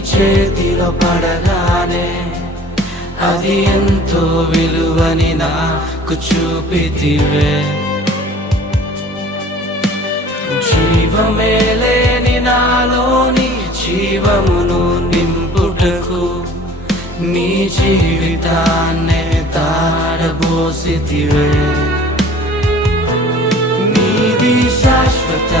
చేతిలో పడగానే అది ఎంతో విలువని నాకు చూపితివే. జీవమే లేని నాలోని జీవమును నింపుటకు నీ జీవితాన్నే తారబోసితివే. నీది శాశ్వత